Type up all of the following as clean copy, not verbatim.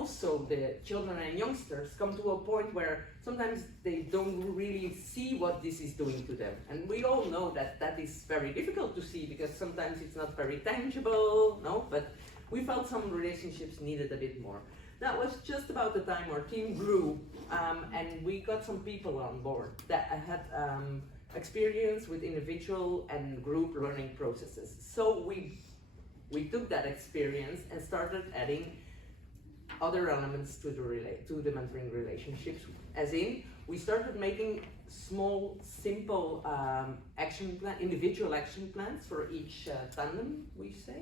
also the children and youngsters come to a point where sometimes they don't really see what this is doing to them. And we all know that that is very difficult to see because sometimes it's not very tangible, no? But we felt some relationships needed a bit more. That was just about the time our team grew, and we got some people on board that had experience with individual and group learning processes. So we took that experience and started adding other elements to the mentoring relationships. As in, we started making small, simple individual action plans for each tandem, we say.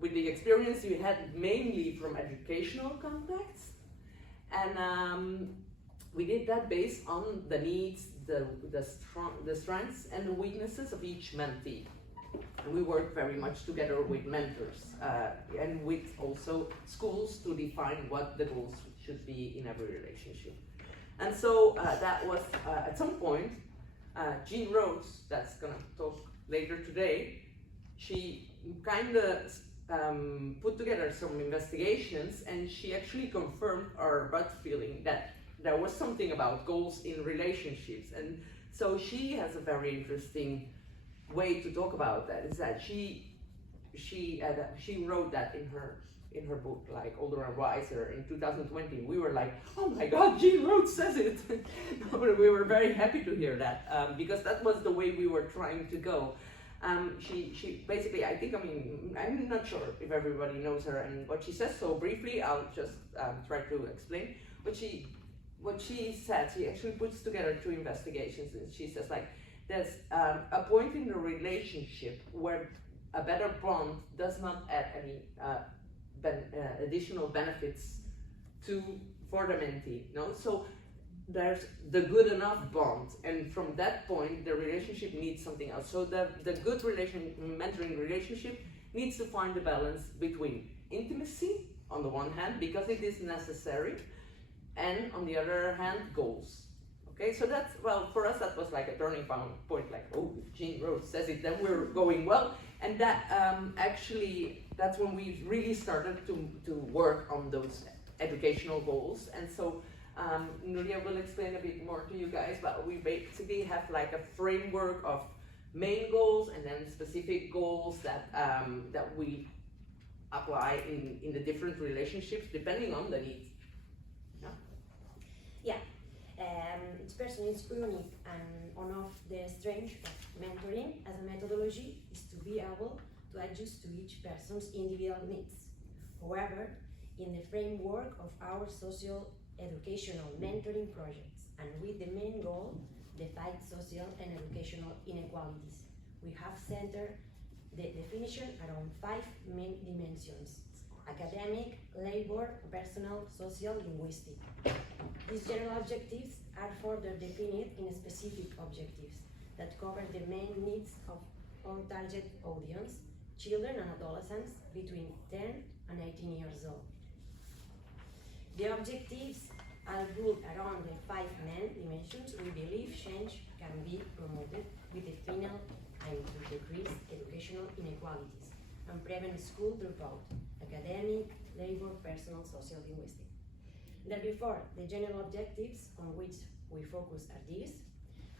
With the experience we had mainly from educational contexts, and we did that based on the needs, the strengths and the weaknesses of each mentee. And we work very much together with mentors and with also schools to define what the goals should be in every relationship. And so that was at some point, Jean Rhodes, that's gonna talk later today, she kind of put together some investigations, and she actually confirmed our gut feeling that there was something about goals in relationships. And so she has a very interesting way to talk about that. Is that she wrote that in her book, like Older and Wiser, in 2020. We were like, oh my God, Jean Rhodes says it. But we were very happy to hear that because that was the way we were trying to go. She basically, I'm not sure if everybody knows her and what she says, so briefly I'll just try to explain. What she said, she actually puts together 2 investigations, and she says like, there's a point in the relationship where a better bond does not add any additional benefits for the mentee, no? So there's the good enough bond, and from that point the relationship needs something else. So the good mentoring relationship needs to find a balance between intimacy on the one hand, because it is necessary, and on the other hand, goals. Okay, so that's, well, for us that was like a turning point, like, oh, if Jean Rhodes says it, then we're going well. And that actually, that's when we really started to work on those educational goals. And so Nuria will explain a bit more to you guys, but we basically have like a framework of main goals and then specific goals that we apply in the different relationships depending on the needs. Yeah. Each person is unique, and one of the strengths of mentoring as a methodology is to be able to adjust to each person's individual needs. However, in the framework of our social educational mentoring projects, and with the main goal, the fight social and educational inequalities, we have centered the definition around 5 main dimensions: academic, labor, personal, social, linguistic. These general objectives are further defined in specific objectives that cover the main needs of our target audience, children and adolescents between 10 and 18 years old. The objectives are built around the 5 main dimensions. We believe change can be promoted with the final aim to decrease educational inequalities and prevent school dropout: academic, labor, personal, social, linguistic. Therefore, the general objectives on which we focus are these.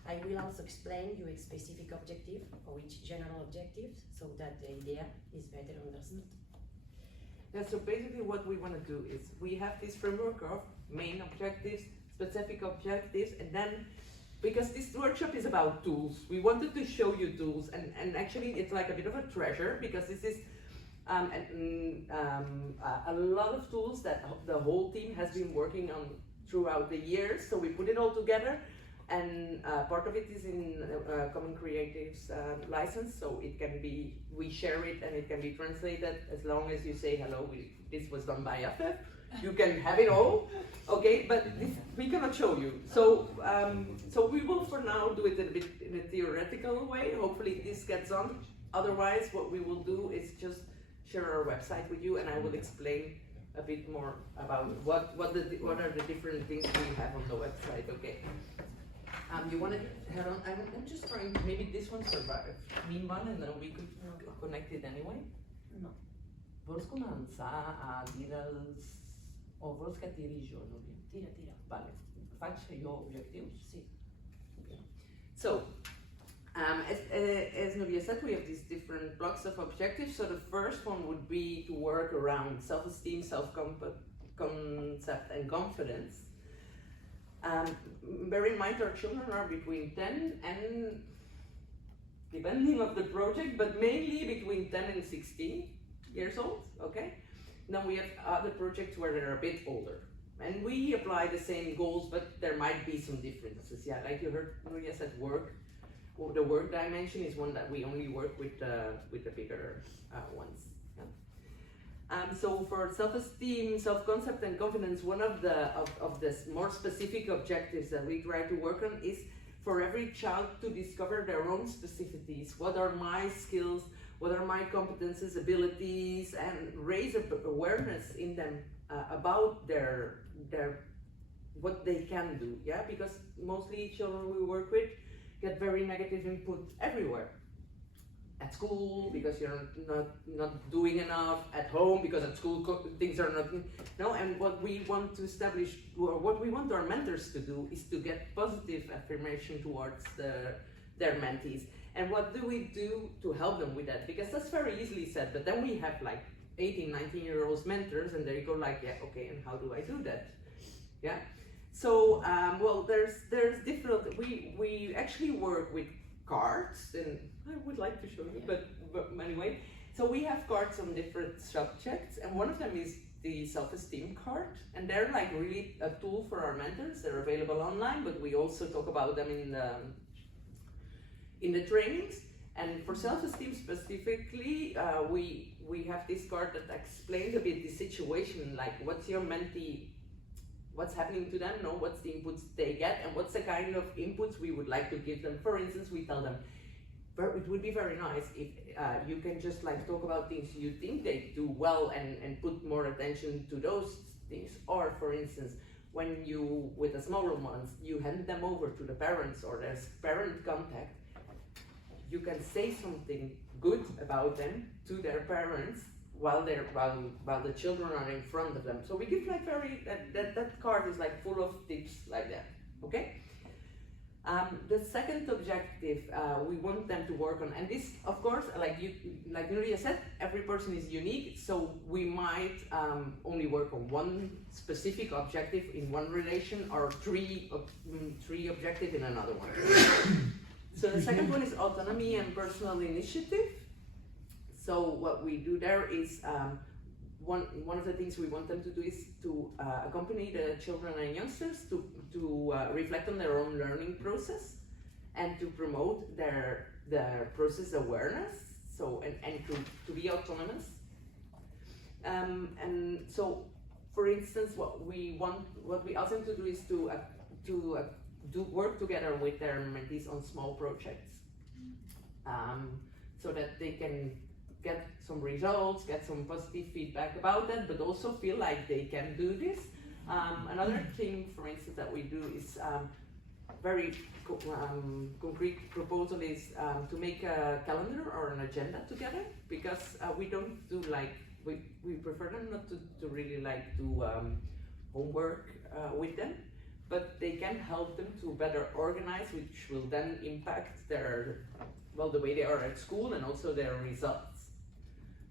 I will also explain you a specific objective of each general objective so that the idea is better understood. Yeah, so basically what we want to do is we have this framework of main objectives, specific objectives, and then, because this workshop is about tools, we wanted to show you tools, and actually it's like a bit of a treasure, because this is a lot of tools that the whole team has been working on throughout the years. So we put it all together, and part of it is in Common Creative's license, so it can be, we share it and it can be translated as long as you say hello, this was done by AFEV. You can have it all, okay, but this, we cannot show you. So so we will for now do it a bit in a theoretical way. Hopefully this gets on. Otherwise, what we will do is just share our website with you, and I will explain a bit more about what are the different things we have on the website. Okay. You want to head on? I'm just trying. Maybe this one survived. Mean one, and then we could connect it anyway. No. Vols començar a dir o vols que tiri jo, Núria? Tira, tira. Vale. Faig jo objectius? Sí. Okay. So, as Núria said, we have these different blocks of objectives. So the first one would be to work around self-esteem, self-concept, and confidence. Bear in mind our children are between 10 and, depending on the project, but mainly between 10 and 16 years old, okay? Then we have other projects where they're a bit older. And we apply the same goals, but there might be some differences. Yeah, like you heard Núria said, work. Well, the work dimension is one that we only work with the bigger ones. Yeah? So for self-esteem, self-concept, and confidence, one of the more specific objectives that we try to work on is for every child to discover their own specificities. What are my skills? What are my competences, abilities, and raise awareness in them about their what they can do. Yeah, because mostly children we work with get very negative input everywhere. At school, because you're not doing enough. At home, because at school things are not. No, and what we want to establish, or what we want our mentors to do, is to get positive affirmation towards their mentees. And what do we do to help them with that? Because that's very easily said, but then we have like 18, 19-year-old mentors, and they go like, yeah, okay, and how do I do that? Yeah. So, well, there's different. We actually work with cards, and I would like to show you, but anyway. So we have cards on different subjects, and one of them is the self-esteem card, and they're like really a tool for our mentors. They're available online, but we also talk about them in the trainings. And for self-esteem specifically, we have this card that explains a bit the situation, like what's your mentee, what's happening to them, what's the inputs they get, and what's the kind of inputs we would like to give them. For instance, we tell them, it would be very nice if you can just like talk about things you think they do well and put more attention to those things. Or for instance, when you, with the smaller ones, you hand them over to the parents or there's parent contact, you can say something good about them to their parents while the children are in front of them. So we give like that card is like full of tips like that, okay? The second objective we want them to work on, and this, of course, like Núria said, every person is unique, so we might only work on one specific objective in one relation, or three objectives in another one. So the second one is autonomy and personal initiative. So what we do there is one of the things we want them to do is to accompany the children and youngsters to reflect on their own learning process and to promote their process awareness. So and to be autonomous. And so, for instance, what we ask them to do is to work together with their mentees on small projects, so that they can get some results, get some positive feedback about that, but also feel like they can do this. Another thing, for instance, that we do is very concrete proposal is to make a calendar or an agenda together, because we don't do like, we prefer them not to really like do homework with them, but they can help them to better organize, which will then impact the way they are at school and also their results.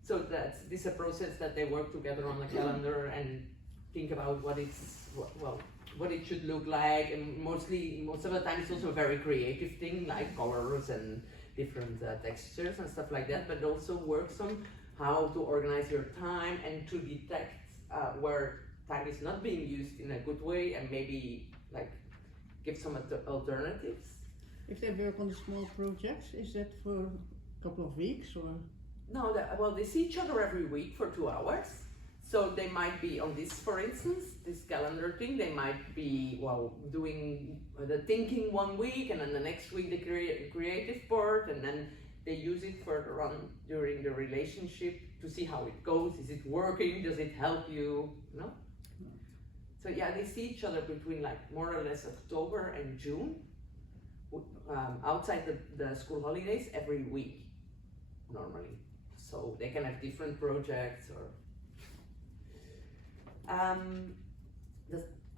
So this is a process that they work together on the calendar and think about what it should look like, and most of the time it's also a very creative thing, like colors and different textures and stuff like that, but also works on how to organize your time and to detect where time is not being used in a good way, and maybe like give some alternatives. If they work on the small projects, is that for a couple of weeks or? No, they see each other every week for 2 hours. So they might be on this, for instance, this calendar thing, they might be, doing the thinking 1 week, and then the next week the creative part, and then they use it further on during the relationship to see how it goes. Is it working? Does it help you? No? So yeah, they see each other between like more or less October and June, outside the school holidays, every week, normally. So they can have different projects or.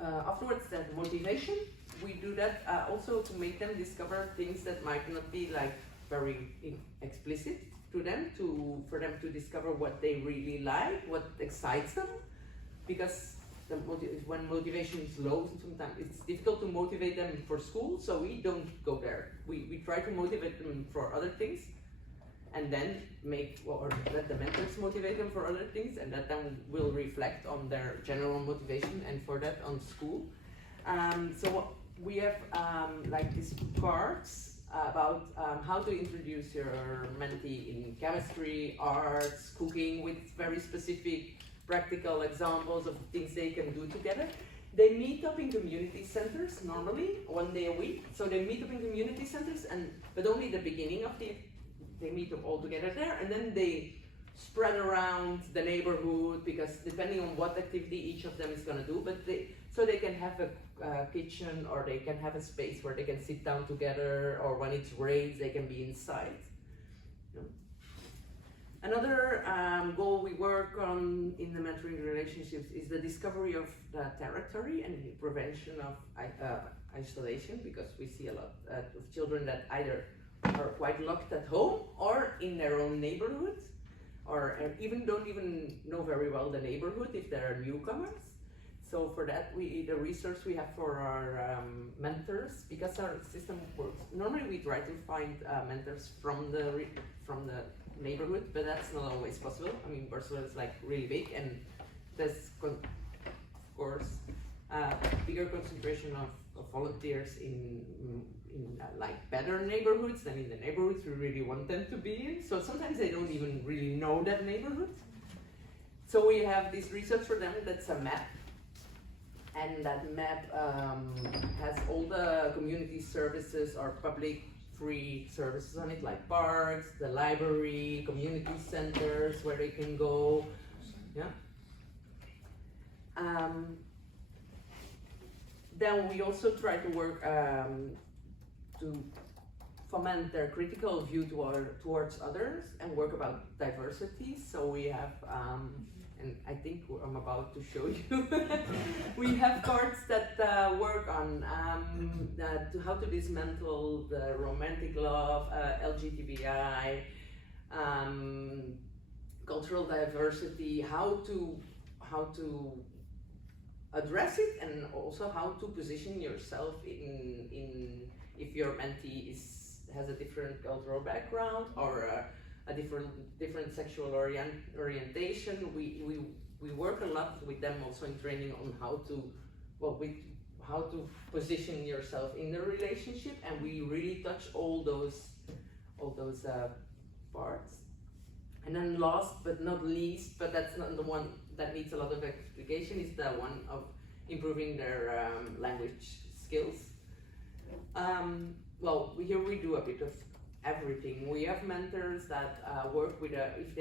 Afterwards, that motivation, we do that also to make them discover things that might not be like very explicit to them, for them to discover what they really like, what excites them, because when motivation is low, sometimes it's difficult to motivate them for school, so we don't go there. We try to motivate them for other things, and then let the mentors motivate them for other things, and that then will reflect on their general motivation, and for that on school. So we have like these cards about how to introduce your mentee in chemistry, arts, cooking, with very specific practical examples of things they can do together. They meet up in community centers normally 1 day a week. So they meet up in community centers, but only the beginning of they meet up all together there, and then they spread around the neighborhood, because depending on what activity each of them is going to do, so they can have a kitchen, or they can have a space where they can sit down together, or when it's rains they can be inside. Another goal we work on in the mentoring relationships is the discovery of the territory and the prevention of isolation, because we see a lot of children that either are quite locked at home or in their own neighborhood, or don't even know very well the neighborhood if they're newcomers. So for that, the research we have for our mentors, because our system works, normally we try to find mentors from the neighborhood, but that's not always possible. I mean, Barcelona is like really big, and there's of course a bigger concentration of volunteers in like better neighborhoods than in the neighborhoods we really want them to be in. So sometimes they don't even really know that neighborhood. So we have this research for them that's a map, and that map has all the community services or public free services on it, like parks, the library, community centers where they can go. Yeah. Then we also try to work to foment their critical view towards others and work about diversity. So we have, and I think I'm about to show you, we have cards that work on how to dismantle the romantic love, LGBTI, cultural diversity, how to address it, and also how to position yourself in if your mentee has a different cultural background or a different sexual orientation. We work a lot with them also in training on how to position yourself in the relationship, and we really touch all those parts. And then last but not least, but that's not the one that needs a lot of explication, is the one of improving their language skills. Well, here we do a bit of everything. We have mentors that work with if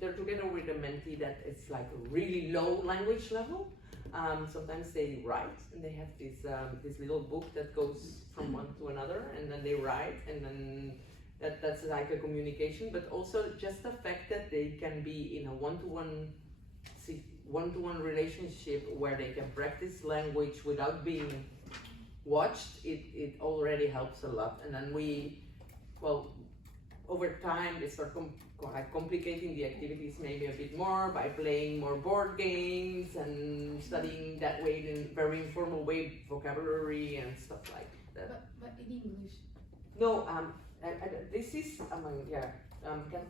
they're together with a mentee that it's like a really low language level. Sometimes they write, and they have this little book that goes from one to another, and then they write, and then that's like a communication. But also just the fact that they can be in a one-to-one relationship where they can practice language without being watched, it already helps a lot. And then over time they start complicating the activities maybe a bit more by playing more board games and studying that way in very informal way, vocabulary and stuff like that. But in English? No, this is Okay,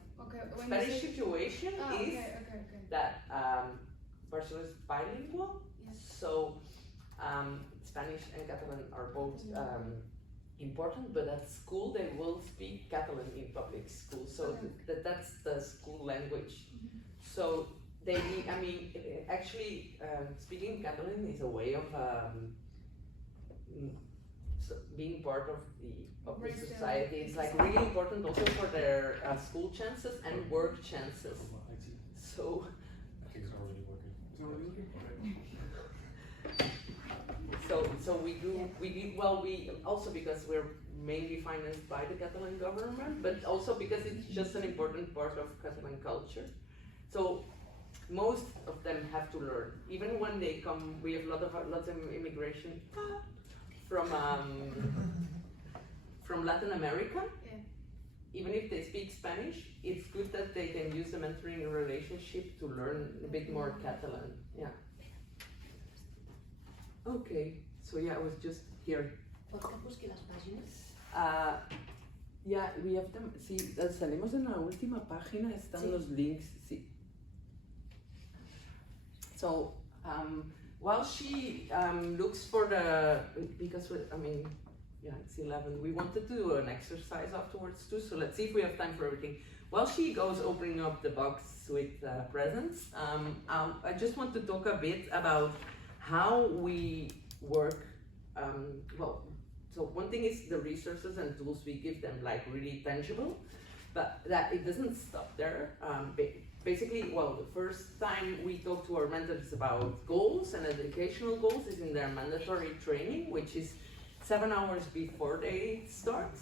Spanish situation is okay. that Barcelona is bilingual, Yes. so Spanish and Catalan are both important, but at school they will speak Catalan in public school, so that's the school language. So they need, actually speaking Catalan is a way of being part of the society. It's like really important also for their school chances and work chances. So I think it's not really working. It's not really working? So we also, because we're mainly financed by the Catalan government, but also because it's just an important part of Catalan culture. So most of them have to learn. Even when they come, we have lots of immigration from Latin America. Yeah. Even if they speak Spanish, it's good that they can use the mentoring relationship to learn a bit more Catalan. Yeah. Okay, so yeah, I was just here. Pot que busqui les pàgines? Yeah, we have them. Sí, salimos en la última página, están Sí. los links. Sí. So, while she looks for the, because I mean, yeah, it's 11. We wanted to do an exercise afterwards too, so let's see if we have time for everything. While she goes opening up the box with presents, I just want to talk a bit about how we work. Well, so one thing is the resources and tools we give them, like really tangible, but that it doesn't stop there. Basically, well, the first time we talk to our mentors about goals and educational goals is in their mandatory training, which is 7 hours before they start.